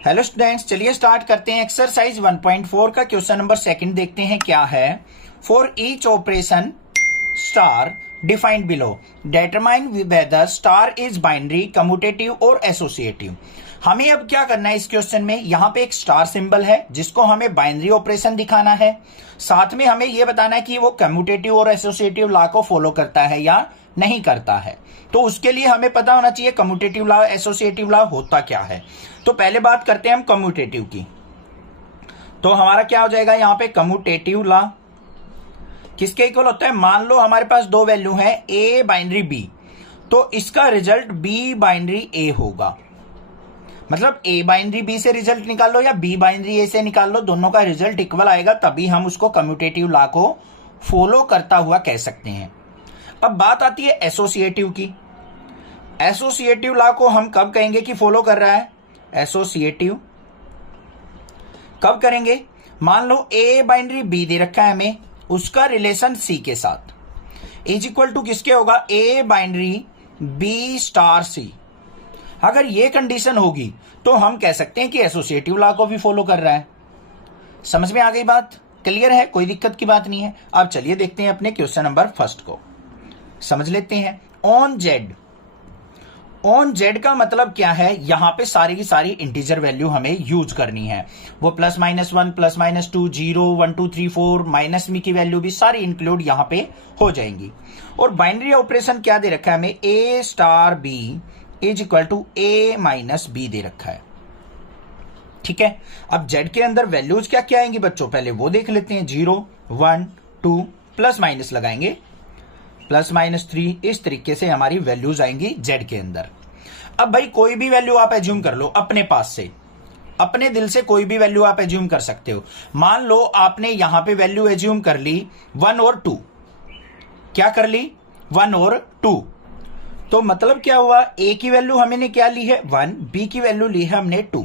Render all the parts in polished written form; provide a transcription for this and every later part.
Hello students, चलिए start करते हैं। एक्सरसाइज 1.4 का क्वेश्चन नंबर सेकंड देखते हैं क्या है। For each operation star defined below determine whether star is binary, commutative और एसोसिएटिव। हमें अब क्या करना है इस क्वेश्चन में, यहाँ पे एक स्टार सिंबल है जिसको हमें बाइनरी ऑपरेशन दिखाना है। साथ में हमें यह बताना है कि वो कम्यूटेटिव और एसोसिएटिव लॉ को फॉलो करता है या नहीं करता है। तो उसके लिए हमें पता होना चाहिए कम्यूटेटिव लॉ एसोसिएटिव लॉ होता क्या है। तो पहले बात करते हैं हम कम्यूटेटिव की। तो हमारा क्या हो जाएगा यहाँ पे, कम्यूटेटिव लॉ किसके इक्वल होता है। मान लो हमारे पास दो वैल्यू है ए बाइनरी बी, तो इसका रिजल्ट बी बाइनरी ए होगा। मतलब ए बाइनरी बी से रिजल्ट निकाल लो या बी बाइनरी ए से निकाल लो, दोनों का रिजल्ट इक्वल आएगा, तभी हम उसको कम्यूटेटिव लॉ को फॉलो करता हुआ कह सकते हैं। अब बात आती है एसोसिएटिव की। एसोसिएटिव लॉ को हम कब कहेंगे कि फॉलो कर रहा है। एसोसिएटिव कब करेंगे, मान लो ए बाइनरी बी दे रखा है हमें, उसका रिलेशन सी के साथ इज इक्वल टू किसके होगा, ए बाइनरी बी स्टार सी। अगर ये कंडीशन होगी तो हम कह सकते हैं कि एसोसिएटिव लॉ को भी फॉलो कर रहा है। समझ में आ गई बात, क्लियर है, कोई दिक्कत की बात नहीं है। अब चलिए देखते हैं अपने क्वेश्चन नंबर फर्स्ट को, समझ लेते हैं। ऑन जेड, ऑन जेड का मतलब क्या है, यहां पे सारी की सारी इंटीजर वैल्यू हमें यूज करनी है। वो +-1 +-2 0 1 2 3 4 माइनस मी की वैल्यू भी सारी इंक्लूड यहां पे हो जाएंगी। और बाइनरी ऑपरेशन क्या दे रखा है हमें, A star B is equal to A minus B दे रखा है। ठीक है, अब जेड के अंदर वैल्यूज क्या क्या आएंगी बच्चों, पहले वो देख लेते हैं। 0 1 2 प्लस माइनस लगाएंगे, +-3, इस तरीके से हमारी वैल्यूज आएंगी जेड के अंदर। अब भाई कोई भी वैल्यू आप एज्यूम कर लो अपने पास से, अपने दिल से कोई भी वैल्यू आप एज्यूम कर सकते हो। मान लो आपने यहां पे वैल्यू एज्यूम कर ली 1 और 2, क्या कर ली 1 और 2, तो मतलब क्या हुआ, ए की वैल्यू हमने क्या ली है 1, बी की वैल्यू ली है हमने 2।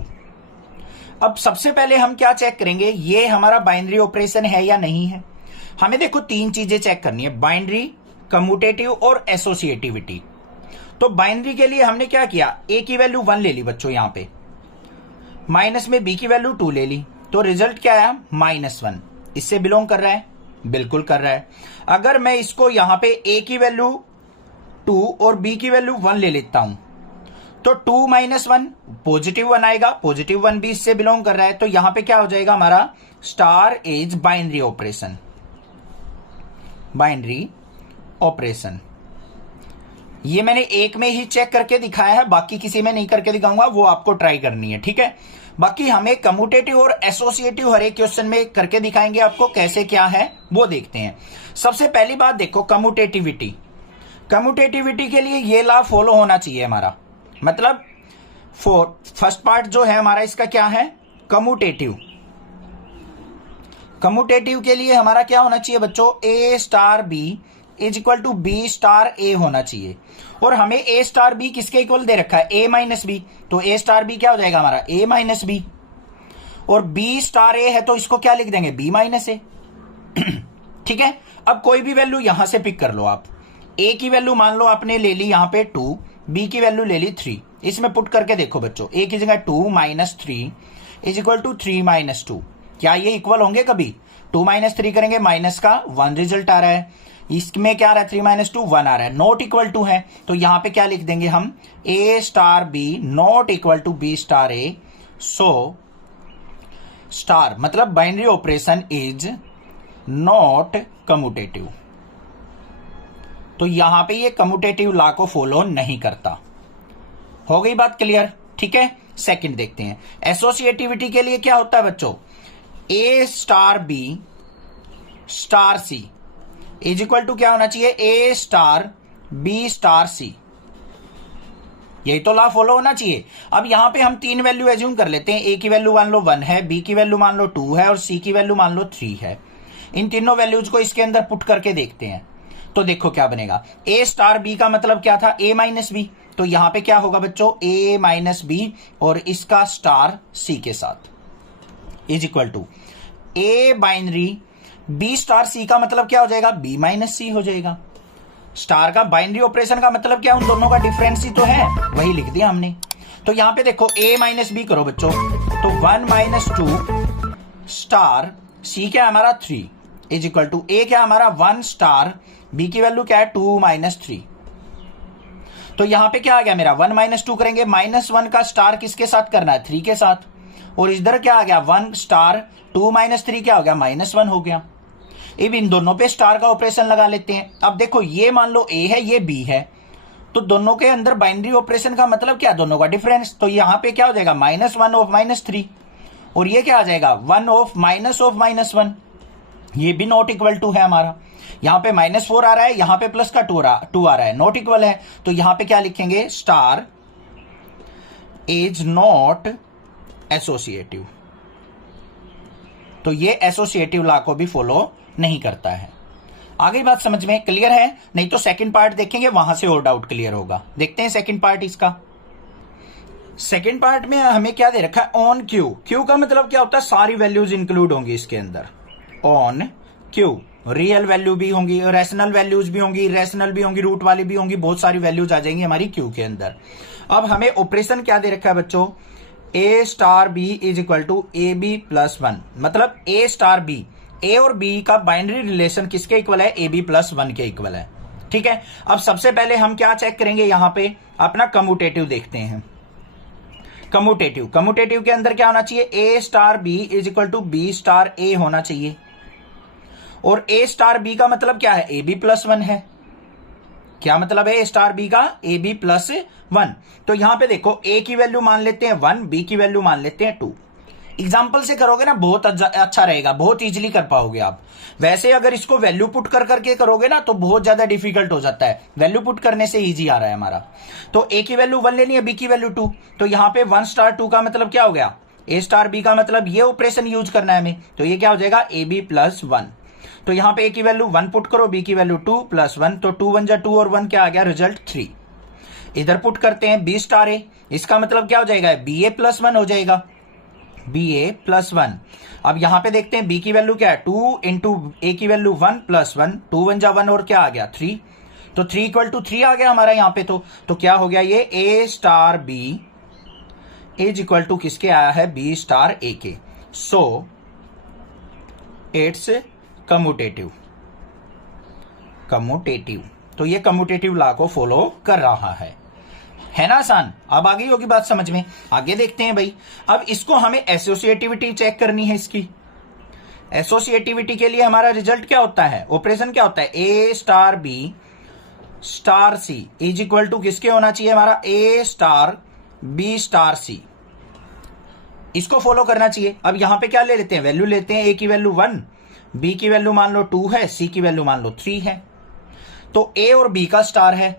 अब सबसे पहले हम क्या चेक करेंगे, ये हमारा बाइनरी ऑपरेशन है या नहीं है। हमें देखो तीन चीजें चेक करनी है, बाइनरी, कम्यूटेटिव और एसोसिएटिविटी। तो बाइनरी के लिए हमने क्या किया, ए की वैल्यू 1 ले ली बच्चों यहां पे, माइनस में बी की वैल्यू 2 ले ली, तो रिजल्ट क्या आया -1। इससे बिलोंग कर रहा है, बिल्कुल कर रहा है। अगर मैं इसको यहां पे ए की वैल्यू 2 और बी की वैल्यू 1 ले लेता हूं, तो 2 - 1 +1 आएगा, +1 भी इससे बिलोंग कर रहा है। तो यहां पे क्या हो जाएगा हमारा, star is binary operation, binary operation. ये मैंने एक में ही चेक करके दिखाया है, बाकी किसी में नहीं करके दिखाऊंगा, वो आपको ट्राई करनी है। ठीक है, बाकी हमें कम्यूटेटिव और एसोसिएटिव हर एक क्वेश्चन में करके दिखाएंगे आपको कैसे क्या है, वो देखते हैं। सबसे पहली बात देखो कम्यूटेटिविटी। कम्यूटेटिविटी के लिए ये लॉ फॉलो होना चाहिए हमारा, मतलब फर्स्ट पार्ट जो है हमारा इसका क्या है, कम्यूटेटिव। कम्यूटेटिव के लिए हमारा क्या होना चाहिए बच्चों, A star B is equal to B star A होना चाहिए। और हमें ए स्टार बी किसके इक्वल दे रखा है, ए माइनस बी, तो ए स्टार बी क्या हो जाएगा हमारा, ए माइनस बी। और बी स्टार ए है तो इसको क्या लिख देंगे, बी माइनस ए। ठीक है, अब कोई भी वैल्यू यहां से पिक कर लो आप। ए की वैल्यू मान लो आपने ले ली यहां पे 2, बी की वैल्यू ले ली 3। इसमें पुट करके देखो बच्चों, ए की जगह 2 - 3 इज इक्वल टू 3 - 2। क्या ये इक्वल होंगे कभी, 2 - 3 करेंगे, माइनस का 1 रिजल्ट आ रहा है। इसमें क्या आ रहा है, 3 - 2 1 आ रहा है, नॉट इक्वल टू है। तो यहां पे क्या लिख देंगे हम, A star B not equal to B star A. So star मतलब binary operation is not commutative. तो यहां पे ये कम्यूटेटिव लॉ को फॉलो नहीं करता। हो गई बात क्लियर। ठीक है, सेकंड देखते हैं। एसोसिएटिविटी के लिए क्या होता है बच्चों, A star B star C is equal to क्या होना चाहिए, A star B star C. यही तो लॉ फॉलो होना चाहिए। अब यहां पे हम तीन वैल्यू एज्यूम कर लेते हैं, ए की वैल्यू मान लो 1 है, बी की वैल्यू मान लो 2 है और सी की वैल्यू मान लो 3 है। इन तीनों वैल्यूज को इसके अंदर पुट करके देखते हैं, तो देखो क्या बनेगा। ए स्टार बी का मतलब क्या था, ए माइनस बी, तो यहां पे क्या होगा बच्चों, ए माइनस बी और इसका स्टार सी के साथ is equal to A binary B star C का मतलब क्या हो जाएगा, बी माइनस सी हो जाएगा। स्टार का बाइनरी ऑपरेशन का मतलब क्या, उन दोनों का डिफरेंस ही तो है, वही लिख दिया हमने। तो यहां पे देखो a माइनस बी करो बच्चों, तो 1 माइनस 2 स्टार c क्या है हमारा 3 इज इक्वल टू a क्या हमारा 1 स्टार b की वैल्यू क्या है 2 माइनस 3। तो यहां पे क्या आ गया मेरा 1 माइनस 2 करेंगे, -1 का स्टार किसके साथ करना है 3 के साथ, और इधर क्या आ गया 1 स्टार 2 माइनस 3 क्या हो गया -1 हो गया। अब इन दोनों पे स्टार का ऑपरेशन लगा लेते हैं। अब देखो ये मान लो a है ये b है, तो दोनों के अंदर बाइनरी ऑपरेशन का मतलब क्या, दोनों का डिफरेंस। तो यहां पे क्या हो जाएगा -1 ऑफ -3, और ये क्या आ जाएगा 1 ऑफ -1, ये भी नॉट इक्वल टू है हमारा। यहां पे -4 आ रहा है, यहां पे प्लस का 2 आ रहा है, नॉट इक्वल है। तो यहां पे क्या लिखेंगे स्टार इज नॉट एसोसिएटिव। तो ये एसोसिएटिव लॉ को भी फॉलो नहीं करता है। आगे बात समझ में क्लियर है? नहीं तो सेकंड पार्ट देखेंगे, वहां से और डाउट क्लियर होगा। देखते हैं सेकंड पार्ट इसका। सेकंड पार्ट में हमें क्या दे रखा है ऑन क्यू। क्यू का मतलब क्या होता है, सारी वैल्यूज इंक्लूड होंगी इसके अंदर। ऑन क्यू रियल वैल्यू भी होंगी, रैशनल वैल्यूज भी होंगी, इरेशनल भी होंगी, रूट वाली भी होंगी, बहुत सारी वैल्यूज आ जाएंगी हमारी क्यू के अंदर। अब हमें ऑपरेशन क्या दे रखा है बच्चों, a star b is equal to A B plus 1, मतलब a स्टार b, a और b का बाइनरी रिलेशन किसके इक्वल है, ab प्लस 1 के इक्वल है। ठीक है, अब सबसे पहले हम क्या चेक करेंगे, यहां पे अपना कम्यूटेटिव देखते हैं। कम्यूटेटिव के अंदर क्या होना चाहिए, a star b is equal to b star a होना चाहिए, और a स्टार b का मतलब क्या है, ab प्लस 1 है। क्या मतलब है a स्टार b का, ab प्लस 1। तो यहां पे देखो a की वैल्यू मान लेते हैं 1, b की वैल्यू मान लेते हैं 2। एग्जाम्पल से करोगे ना बहुत अच्छा रहेगा, बहुत इजीली कर पाओगे आप। वैसे अगर इसको वैल्यू पुट कर करके करोगे ना तो बहुत ज्यादा डिफिकल्ट हो जाता है, वैल्यू पुट करने से इजी आ रहा है हमारा। तो a की वैल्यू 1 लेनी है, b की वैल्यू 2, तो यहां पे 1 स्टार 2 का मतलब क्या हो गया, a स्टार b का मतलब ये ऑपरेशन यूज करना है हमें, तो ये क्या हो जाएगा ab प्लस 1। तो यहां पे a की वैल्यू 1 पुट करो, b की वैल्यू 2 प्लस 1, तो 2 1 जा 2 और 1 क्या आ गया, रिजल्ट 3। इधर पुट करते हैं b स्टार a, इसका मतलब क्या हो जाएगा, ba प्लस 1 हो जाएगा, ba प्लस 1। अब यहां पे देखते हैं b की वैल्यू क्या है 2 इंटू a की वैल्यू 1 प्लस 1, 2 1 जा 1 और क्या आ गया 3, तो 3 इक्वल टू 3 आ गया हमारा यहां पे। तो क्या हो गया, ये a star b is equal to किसके आया है, b स्टार a के। So it's commutative. तो ये कम्यूटेटिव लॉ को फॉलो कर रहा है ना आसान। अब आ गई होगी बात समझ में। आगे देखते हैं भाई, अब इसको हमें एसोसिएटिविटी चेक करनी है इसकी। एसोसिएटिविटी के लिए हमारा रिजल्ट क्या होता है, ऑपरेशन क्या होता है, a star b star c is equal to किसके होना चाहिए हमारा, a star b star c। इसको फॉलो करना चाहिए। अब यहां पे क्या ले लेते हैं, वैल्यू लेते हैं, a की वैल्यू 1, b की वैल्यू मान लो 2 है, c की वैल्यू मान लो 3 है। तो a और b का स्टार है,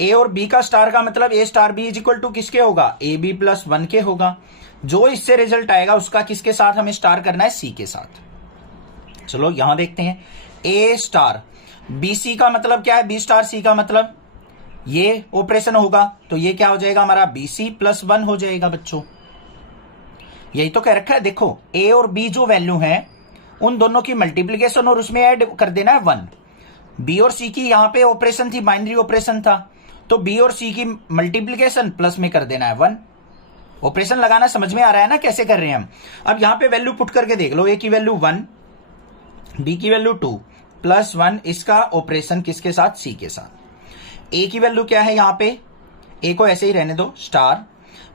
a और b का स्टार का मतलब a star b is equal to किसके होगा, ab प्लस 1 के होगा। जो इससे रिजल्ट आएगा उसका किसके साथ हमें स्टार करना है, c के साथ। चलो यहां देखते हैं, a स्टार bc का मतलब क्या है, b स्टार c का मतलब ये ऑपरेशन होगा, तो ये क्या हो जाएगा हमारा bc प्लस 1 हो जाएगा बच्चों। यही तो कह रखा है, देखो a और b जो वैल्यू है उन दोनों की मल्टीप्लीकेशन और उसमें ऐड कर देना है 1। b और c की यहां पे ऑपरेशन थी, बाइनरी ऑपरेशन था, तो b और c की मल्टीप्लीकेशन प्लस में कर देना है 1। ऑपरेशन लगाना समझ में आ रहा है ना कैसे कर रहे हैं हम। अब यहां पे वैल्यू पुट करके देख लो, a की वैल्यू 1, b की वैल्यू 2 प्लस 1, इसका ऑपरेशन किसके साथ, c के साथ। a की वैल्यू क्या है यहां पे, a को ऐसे ही रहने दो स्टार,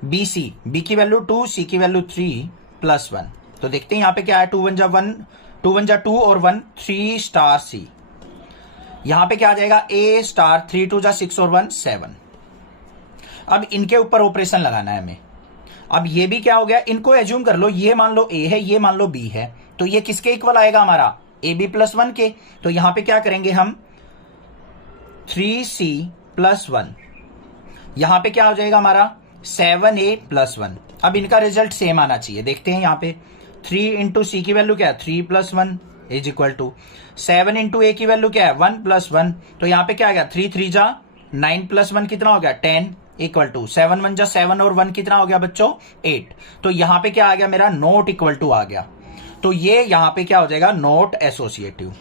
b की वैल्यू 2, c की वैल्यू 3 प्लस 1। तो देखते हैं यहां पे क्या है, 2 1 जा 1, 2 1 जा 2 और 1, 3 स्टार c। यहां पे क्या आ जाएगा, a स्टार 3 2 जा 6 और 1 7। अब इनके ऊपर ऑपरेशन लगाना है हमें। अब ये भी क्या हो गया, इनको एज्यूम कर लो, ये मान लो a है, ये मान लो b है, तो ये किसके इक्वल आएगा हमारा, ab प्लस 1 के। तो यहां पे क्या करेंगे हम, 3c प्लस 1, यहां पे क्या हो जाएगा हमारा 7a प्लस 1। अब इनका रिजल्ट सेम आना चाहिए। देखते हैं यहां पे 3 इंटू सी की वैल्यू क्या है, 3 plus 1 is equal to 7 into A की वैल्यू क्या है, 1 प्लस 1। तो यहां पे क्या आ गया, 3 3 जा 9 प्लस 1 कितना हो गया 10 इक्वल टू 7 1 जा 7 और 1 कितना हो गया बच्चों 8। तो यहां पे क्या आ गया मेरा, नॉट इक्वल टू आ गया। तो ये यहां पे क्या हो जाएगा, नॉट एसोसिएटिव।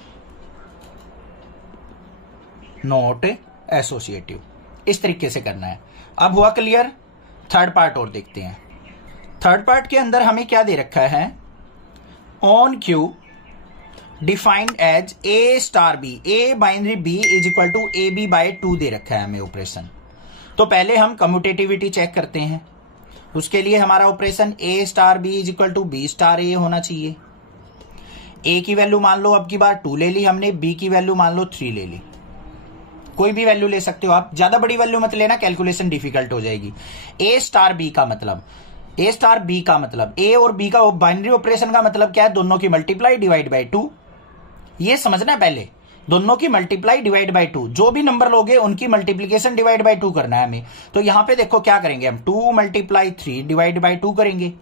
नॉट एसोसिएटिव इस तरीके से करना है। अब हुआ क्लियर। थर्ड पार्ट और देखते हैं। थर्ड पार्ट के अंदर हमें क्या दे रखा है, on Q defined as A star B, A binary B is equal to A B by 2 दे रखा है हमें ऑपरेशन। तो पहले हम कम्यूटेटिविटी चेक करते हैं। उसके लिए हमारा operation A star B is equal to B star A होना चाहिए। ए की वैल्यू मान लो अब की बार 2 ले ली हमने, बी की वैल्यू मान लो 3 ले ली। कोई भी वैल्यू ले सकते हो आप, ज्यादा बड़ी वैल्यू मत लेना, कैलकुलेशन डिफिकल्ट हो जाएगी। ए स्टार बी का मतलब, ए स्टार बी का मतलब, ए और बी का बाइनरी ऑपरेशन का मतलब क्या है, दोनों की मल्टीप्लाई डिवाइड बाय 2। ये समझना है पहले, दोनों की मल्टीप्लाई डिवाइड बाय 2। जो भी नंबर लोगे उनकी मल्टीप्लीकेशन डिवाइड बाय 2 करना है हमें। तो यहां पे देखो क्या करेंगे हम, 2 मल्टीप्लाई 3 डिवाइड बाय 2 करेंगे।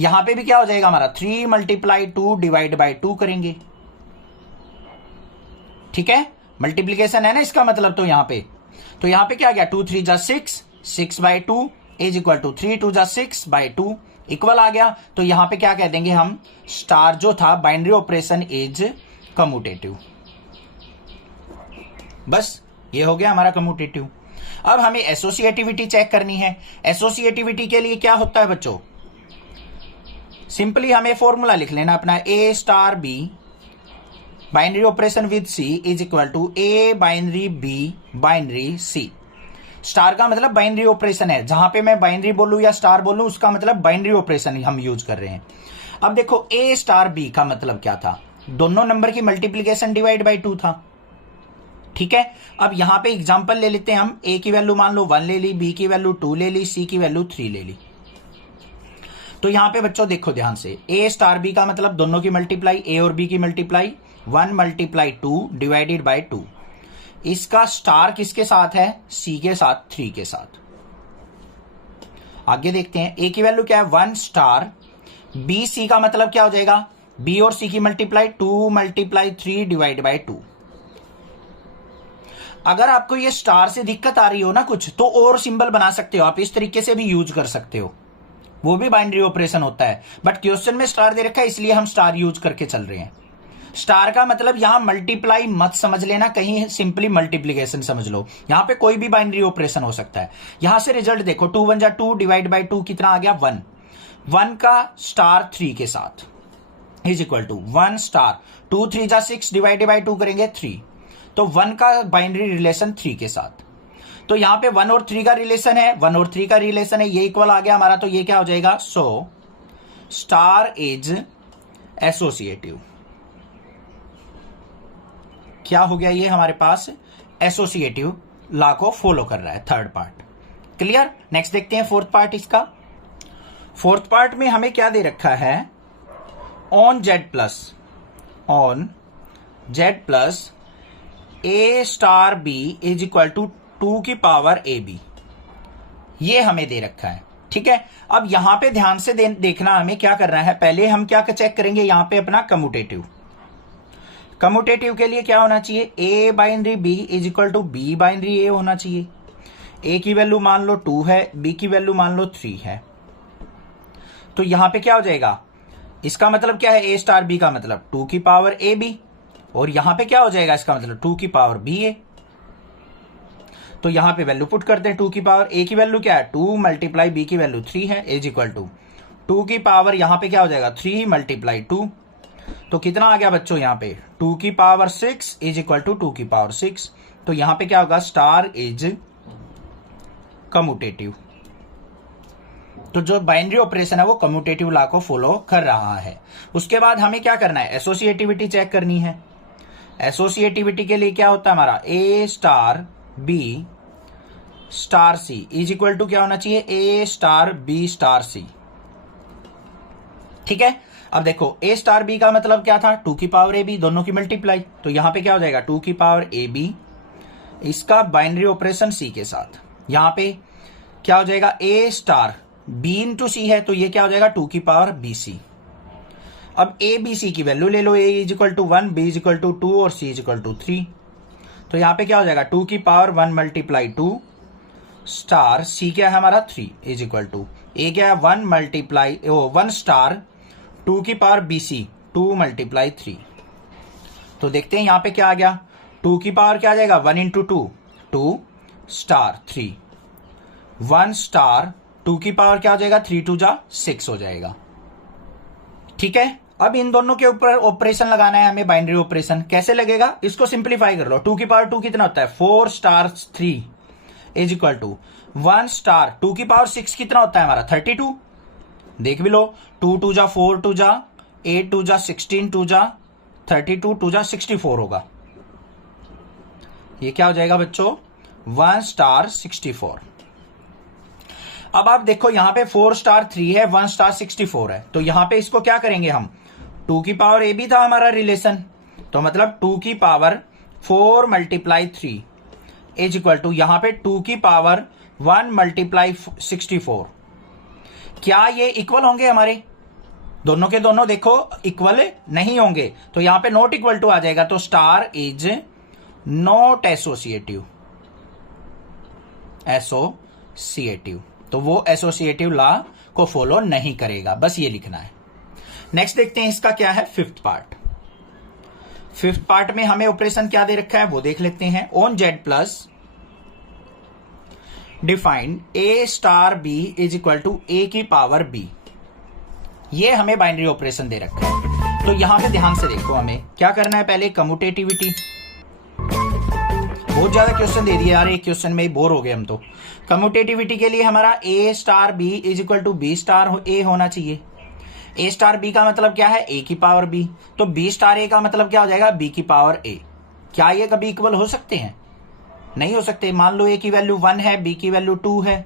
यहां पे भी क्या हो जाएगा हमारा, 3 मल्टीप्लाई 2 डिवाइड बाय 2 करेंगे। ठीक है, मल्टीप्लीकेशन है ना इसका मतलब। तो यहां पे क्या गया, 2 3 जा 6, 6 बाय 2 इज इक्वल टू 3 2 जा 6 बाय 2 इक्वल आ गया। तो यहां पे क्या कह देंगे हम, स्टार जो था बाइनरी ऑपरेशन इज कम्यूटेटिव। बस ये हो गया हमारा कम्यूटेटिव। अब हमें एसोसिएटिविटी चेक करनी है। एसोसिएटिविटी के लिए क्या होता है बच्चों, सिंपली हमें फॉर्मूला लिख लेना अपना, A star B binary operation with C is equal to A binary B binary C. Star का मतलब बाइनरी ऑपरेशन है, जहां पे मैं बाइनरी बोलूं या स्टार बोलूं उसका मतलब बाइनरी ऑपरेशन हम यूज कर रहे हैं। अब देखो ए स्टार बी का मतलब क्या था, दोनों नंबर की मल्टीप्लीकेशन डिवाइड बाय 2 था। ठीक है, अब यहां पे एग्जांपल ले लेते हैं हम। ए की वैल्यू मान लो 1 ले ली, बी की वैल्यू 2 ले ली, सी की वैल्यू 3 ले ली। तो यहां पे बच्चों देखो ध्यान से, ए स्टार बी का मतलब दोनों की मल्टीप्लाई, ए और बी की मल्टीप्लाई, 1 मल्टीप्लाई 2 डिवाइडेड बाय 2। इसका स्टार किसके साथ है, सी के साथ, 3 के साथ। आगे देखते हैं, ए की वैल्यू क्या है 1 स्टार, बी सी का मतलब क्या हो जाएगा, बी और सी की मल्टीप्लाई 2 मल्टीप्लाई 3 डिवाइड बाय 2। अगर आपको ये स्टार से दिक्कत आ रही हो ना कुछ, तो और सिंबल बना सकते हो आप, इस तरीके से भी यूज कर सकते हो, वो भी बाइनरी ऑपरेशन होता है। बट क्वेश्चन में स्टार दे रखा है इसलिए हम स्टार यूज करके चल रहे हैं। स्टार का मतलब यहां मल्टीप्लाई मत समझ लेना, कहीं सिंपली मल्टीप्लीकेशन समझ लो। यहां पे कोई भी बाइनरी ऑपरेशन हो सकता है। यहां से रिजल्ट देखो, 2 1 जा 2 डिवाइड बाय 2 कितना आ गया 1। 1 का स्टार 3 के साथ इज इक्वल टू 1 स्टार, 2 3 जा 6 डिवाइड बाय 2 करेंगे 3। तो 1 का बाइनरी रिलेशन 3 के साथ। तो यहां पे 1 और 3 का रिलेशन है, 1 और 3 का रिलेशन है, ये इक्वल आ गया हमारा। तो ये क्या हो जाएगा, सो स्टार इज एसोसिएटिव। क्या हो गया, ये हमारे पास एसोसिएटिव लॉ को फॉलो कर रहा है, थर्ड पार्ट। क्लियर। नेक्स्ट देखते हैं फोर्थ पार्ट इसका। फोर्थ पार्ट में हमें क्या दे रखा है, on Z plus A star B is equal to 2 की पावर ए बी, ये हमें दे रखा है। ठीक है, अब यहां पे ध्यान से देखना हमें क्या करना है। पहले हम क्या चेक करेंगे, यहां पे अपना कम्यूटेटिव। कम्यूटेटिव के लिए क्या होना चाहिए, A binary B is equal to B binary A होना चाहिए। ए की वैल्यू मान लो 2 है, बी की वैल्यू मान लो 3 है। तो यहां पे क्या हो जाएगा, इसका मतलब क्या है, ए स्टार बी का मतलब 2 की पावर ए बी, और यहां पे क्या हो जाएगा, इसका मतलब 2 की पावर बी ए। तो यहां पे वैल्यू पुट करते हैं, 2 की पावर ए की वैल्यू क्या है 2 मल्टीप्लाई बी की वैल्यू 3 है, इज इक्वल टू 2 की पावर यहां पे क्या हो जाएगा 3 मल्टीप्लाई 2। तो कितना आ गया बच्चों, यहां पे 2 की पावर 6 इज इक्वल टू 2 की पावर 6। तो यहां पे क्या होगा, स्टार इज कम्यूटेटिव। तो जो बाइनरी ऑपरेशन है वो कम्यूटेटिव लॉ को फॉलो कर रहा है। उसके बाद हमें क्या करना है, एसोसिएटिविटी चेक करनी है। एसोसिएटिविटी के लिए क्या होता है हमारा, A star B star C is equal to क्या होना चाहिए, A star B star C. ठीक है, अब देखो ए स्टार बी का मतलब क्या था, 2 की पावर ए बी, दोनों की मल्टीप्लाई। तो यहां पे क्या हो जाएगा 2 की पावर ए बी, इसका बाइनरी ऑपरेशन सी के साथ। यहां पे क्या हो जाएगा, ए स्टार बी इंटू सी है, तो ये क्या हो जाएगा 2 की पावर बी सी। अब ए बी सी की वैल्यू ले लो, A is equal to 1, B is equal to 2 और सी इज इक्वल टू 3। तो यहां पे क्या हो जाएगा 2 की पावर 1 मल्टीप्लाई 2 स्टार, सी क्या है हमारा 3 इज इक्वल टू ए क्या है 1 मल्टीप्लाई 1 स्टार 2 की पावर बी सी 2 मल्टीप्लाई 3। तो देखते हैं यहां पे क्या आ गया, 2 की पावर क्या आ जाएगा 1 इंटू 2 2 स्टार 3, 1 स्टार 2 की पावर क्या हो जाएगा, 3 2 जा 6 हो जाएगा। ठीक है, अब इन दोनों के ऊपर ऑपरेशन लगाना है हमें, बाइनरी ऑपरेशन। कैसे लगेगा, इसको सिंप्लीफाई कर लो। 2 की पावर 2 कितना होता है, 4 star 3 is equal to 1 star 2 की पावर 6 कितना होता है हमारा, 32। देख भी लो, 2 2 जा 4 2 जा 8 2 जा 16 2 जा 32 2 जा 64 होगा। ये क्या हो जाएगा बच्चों, 1 स्टार 64। अब आप देखो यहां पे 4 स्टार 3 है, 1 स्टार 64 है, तो यहां पे इसको क्या करेंगे हम, 2 की पावर ए भी था हमारा रिलेशन, तो मतलब 2 की power 4 multiply 3 is equal to यहां पे 2 की पावर 1 मल्टीप्लाई 64। क्या ये इक्वल होंगे हमारे, दोनों के दोनों देखो इक्वल नहीं होंगे, तो यहां पे नॉट इक्वल टू आ जाएगा, तो star is not associative, associative, तो वो एसोसिएटिव लॉ को फॉलो नहीं करेगा, बस ये लिखना है। नेक्स्ट देखते हैं इसका क्या है, फिफ्थ पार्ट। फिफ्थ पार्ट में हमें ऑपरेशन क्या दे रखा है वो देख लेते हैं। On Z plus defined A star B is equal to A की पावर बी, ये हमें बाइनरी ऑपरेशन दे रखा है। तो यहां पे ध्यान से देखो, हमें क्या करना है, पहले कम्यूटेटिविटी। बहुत ज्यादा क्वेश्चन दे दिए यार, एक क्वेश्चन में ही बोर हो गए हम तो। कम्यूटेटिविटी के लिए हमारा A star B is equal to B star A होना चाहिए। ए स्टार बी का मतलब क्या है, ए की पावर बी, तो बी स्टार ए का मतलब क्या हो जाएगा, बी की पावर ए। क्या ये कभी इक्वल हो सकते हैं, नहीं हो सकते। मान लो ए की वैल्यू 1 है, बी की वैल्यू 2 है,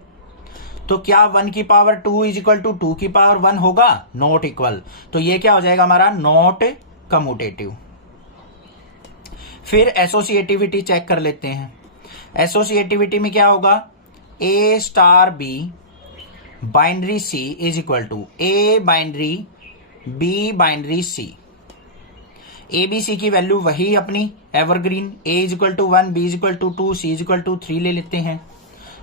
तो क्या 1 की पावर 2 इज इक्वल टू 2 की पावर 1 होगा, नॉट इक्वल। तो ये क्या हो जाएगा हमारा, नॉट कम्यूटेटिव। फिर एसोसिएटिविटी चेक कर लेते हैं। एसोसिएटिविटी में क्या होगा, A star B binary C is equal to A binary B binary C. A B C की वैल्यू वही अपनी evergreen, A is equal to 1, B is equal to 2, C is equal to 3 ले लेते हैं।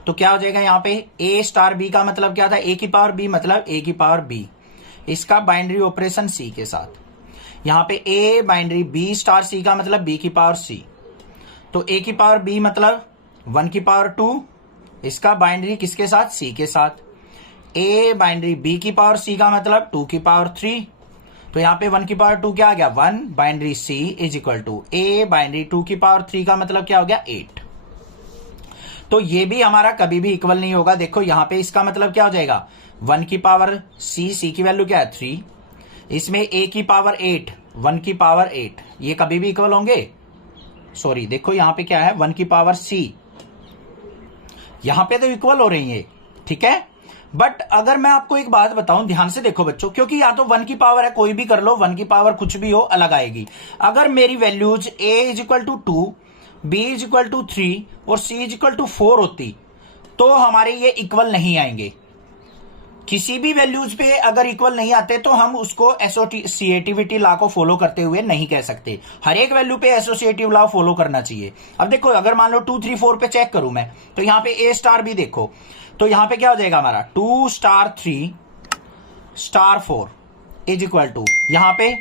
तो क्या हो जाएगा यहाँ पे, ए स्टार बी का मतलब क्या था, ए की पावर बी मतलब ए की पावर बी, इसका बाइनरी ऑपरेशन सी के साथ। यहाँ पे ए बाइनरी बी स्टार सी का मतलब बी की पावर सी, तो ए की पावर बी मतलब 1 की पावर 2, इसका बाइनरी किसके साथ, सी के साथ। ए बाइनरी बी की पावर सी का मतलब 2 की पावर 3, तो यहाँ पे 1 की पावर 2 क्या आ गया, 1 binary C is equal to A binary 2 की पावर 3 का मतलब क्या हो गया, 8। तो ये भी हमारा कभी भी इक्वल नहीं होगा। देखो यहाँ पे इसका मतलब क्या हो जाएगा, 1 की पावर सी की वैल्यू क्या है 3, इसमें ए की पावर 8, 1 की पावर 8, ये कभी भी इक्वल होंगे, सॉरी देखो यहाँ पे क्या है, 1 की पावर सी, यहां पे तो इक्वल हो रही है, ठीक है। बट अगर मैं आपको एक बात बताऊं, ध्यान से देखो बच्चों, क्योंकि या तो 1 की पावर है, कोई भी कर लो, 1 की पावर कुछ भी हो अलग आएगी। अगर मेरी values a is equal to 2, b is equal to 3 और c इज इक्वल टू 4 होती, तो हमारे ये इक्वल नहीं आएंगे। किसी भी वैल्यूज पे अगर इक्वल नहीं आते तो हम उसको एसोसिएटिविटी लॉ को फॉलो करते हुए नहीं कह सकते। हर एक वैल्यू पे एसोसिएटिव लॉ फॉलो करना चाहिए। अब देखो अगर मान लो 2 3 4 पे चेक करूं मैं, तो यहां पे ए स्टार भी देखो, तो यहां पे क्या हो जाएगा हमारा, 2 star 3 star 4 is equal to यहां पे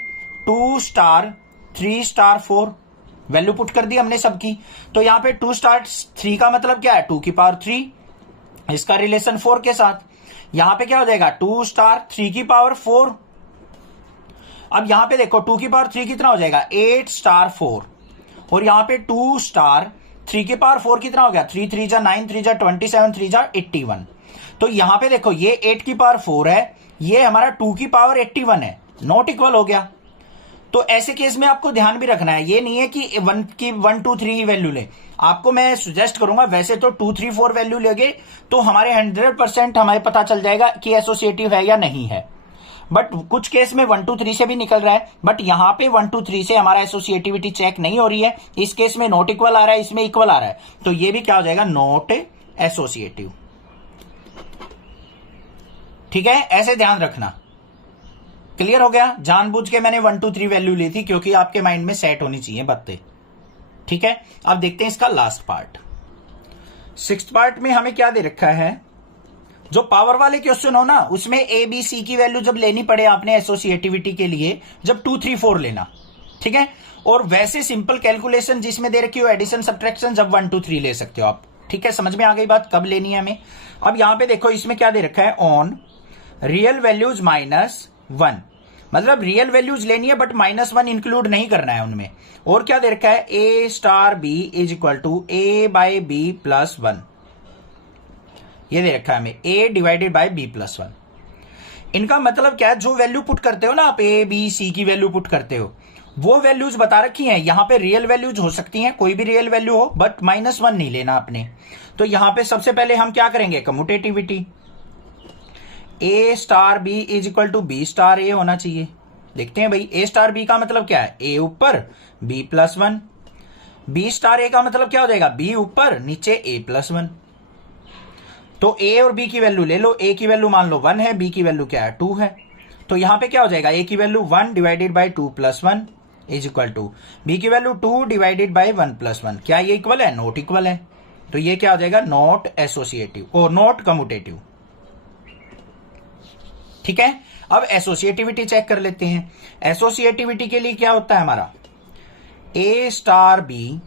2 स्टार 3 स्टार 4, वैल्यू पुट कर दी हमने सबकी। तो यहां पे 2 स्टार 3 का मतलब क्या है, 2 की पावर 3, इसका रिलेशन 4 के साथ। यहां पे क्या हो जाएगा, 2 स्टार 3 की पावर 4। अब यहां पे देखो 2 की पावर 3 कितना हो जाएगा, 8 स्टार 4, और यहां पे 2 स्टार 3 की पावर 4 कितना हो गया, 3 3 जा 9, 3 जा 27, 3 जा 81। तो यहां पे देखो ये 8 की पावर 4 है, ये हमारा 2 की पावर 81 है, नॉट इक्वल हो गया। तो ऐसे केस में आपको ध्यान भी रखना है, ये नहीं है कि 1 2 3 ही वैल्यू ले। आपको मैं सजेस्ट करूंगा, वैसे तो 2 3 4 वैल्यू लेगे तो हमारे 100% हमें पता चल जाएगा कि एसोसिएटिव है या नहीं है। बट कुछ केस में 1 2 3 से भी निकल रहा है, बट यहां पे 1 2 3 से हमारा एसोसिएटिविटी चेक नहीं हो रही है। इस केस में नॉट इक्वल आ रहा है, इसमें इक्वल आ रहा है, तो ये भी क्या हो जाएगा, नॉट एसोसिएटिव। ठीक है, ऐसे ध्यान रखना। क्लियर हो गया। जानबूझ के मैंने 1 2 3 वैल्यू ली थी क्योंकि आपके माइंड में सेट होनी चाहिए बातें। ठीक है, अब देखते हैं इसका लास्ट पार्ट। 6th पार्ट में हमें क्या दे रखा है, जो पावर वाले क्वेश्चन हो ना, उसमें ए बी सी की वैल्यू जब लेनी पड़े आपने एसोसिएटिविटी के लिए, जब 2 3 4 लेना, ठीक है। और वैसे सिंपल कैलकुलेशन जिसमें दे रखी हो एडिशन सब्ट्रैक्शन, जब 1 2 3 ले सकते हो आप। ठीक है, समझ में आ गई बात कब लेनी है हमें। अब यहां पे देखो इसमें क्या दे रखा है, ऑन रियल वैल्यूज -1, मतलब रियल वैल्यूज लेनी है बट -1 इंक्लूड नहीं करना है उनमें। और क्या दे रखा है, a star b is equal to a/b+1, ये दे रखा है हमें a डिवाइडेड बाय b+1। इनका मतलब क्या है, जो वैल्यू पुट करते हो ना आप, a b c की वैल्यू पुट करते हो, वो वैल्यूज बता रखी हैं। यहां पे रियल वैल्यूज हो सकती हैं, कोई भी रियल वैल्यू हो, बट -1 नहीं लेना आपने। तो यहां पे सबसे पहले हम क्या करेंगे, commutativity, a star b is equal to b star a होना चाहिए। देखते हैं भाई, a स्टार b का मतलब क्या है, a ऊपर b+1, b स्टार a का मतलब क्या हो जाएगा, b ऊपर नीचे a+1। तो a और b की वैल्यू ले लो, a की वैल्यू मान लो 1 है, b की वैल्यू क्या है 2 है। तो यहां पे क्या हो जाएगा, a की value 1 divided by 2+1 is equal to b की वैल्यू 2 डिवाइडेड बाय 1+1। क्या ये इक्वल है, नॉट इक्वल है। तो ये क्या हो जाएगा, नॉट एसोसिएटिव और नॉट कम्यूटेटिव। ठीक है, अब एसोसिएटिविटी चेक कर लेते हैं। एसोसिएटिविटी के लिए क्या होता है हमारा, a star b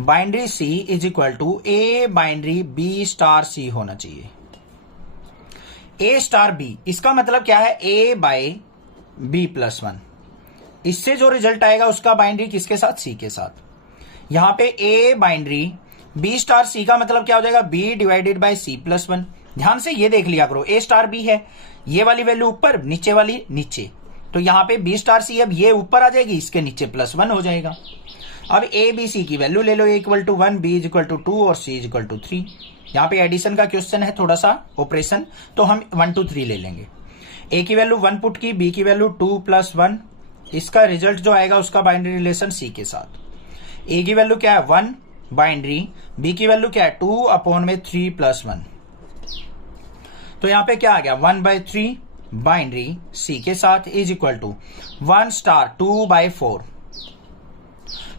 binary c is equal to a binary b star c होना चाहिए। a स्टार b, इसका मतलब क्या है, a/b+1। इससे जो रिजल्ट आएगा उसका बाइनरी किसके साथ, c के साथ। यहां पे a binary b star c का मतलब क्या हो जाएगा, b डिवाइडेड बाय c+1। ध्यान से ये देख लिया करो, a स्टार b है, ये वाली वैल्यू ऊपर, नीचे वाली नीचे। तो यहां पे b स्टार c, अब ये ऊपर आ जाएगी, इसके नीचे +1 हो जाएगा। अब a b c की वैल्यू ले लो, a equal to 1, b is equal to 2 और c इज इक्वल टू 3। यहां पे एडिशन का क्वेश्चन है, थोड़ा सा ऑपरेशन, तो हम 1 2 3 ले लेंगे। a की वैल्यू 1 पुट की, b की वैल्यू 2 + 1, इसका रिजल्ट जो आएगा उसका बाइनरी रिलेशन c के साथ। a की वैल्यू क्या है 1 बाइनरी, b की वैल्यू क्या है 2/3 + 1। तो यहां पे क्या आ गया, 1/3 बाइनरी c के साथ इज इक्वल टू 1 स्टार 2/4।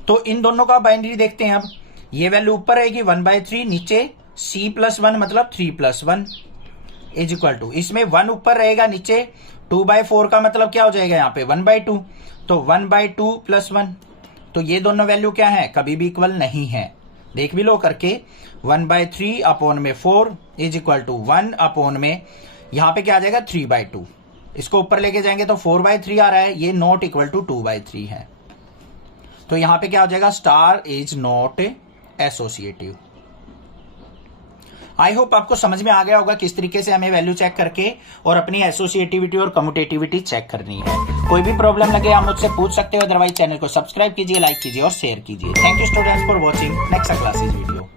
तो इन दोनों का बाइनरी देखते हैं। अब ये वैल्यू ऊपर रहेगी 1/3, नीचे c+1 मतलब 3+1 इज इक्वल टू, इसमें 1 ऊपर रहेगा, नीचे 2/4 का मतलब क्या हो जाएगा, यहाँ पे 1/2, तो 1/2 + 1। तो ये दोनों वैल्यू क्या है, कभी भी इक्वल नहीं है। देख भी लो करके, 1/3/4 इज इक्वल टू 1 में यहां पे क्या आ जाएगा 3/2। इसको ऊपर लेके जाएंगे तो 4/3 आ रहा है, ये नॉट इक्वल टू 2/3 है। तो यहां पे क्या हो जाएगा, star is not associative. I hope आपको समझ में आ गया होगा किस तरीके से हमें वैल्यू चेक करके और अपनी एसोसिएटिविटी और कम्यूटेटिविटी चेक करनी है। कोई भी प्रॉब्लम लगे आप मुझसे पूछ सकते हो, अदरवाइज चैनल को सब्सक्राइब कीजिए, लाइक कीजिए और शेयर कीजिए। Thank you students for watching next classes video.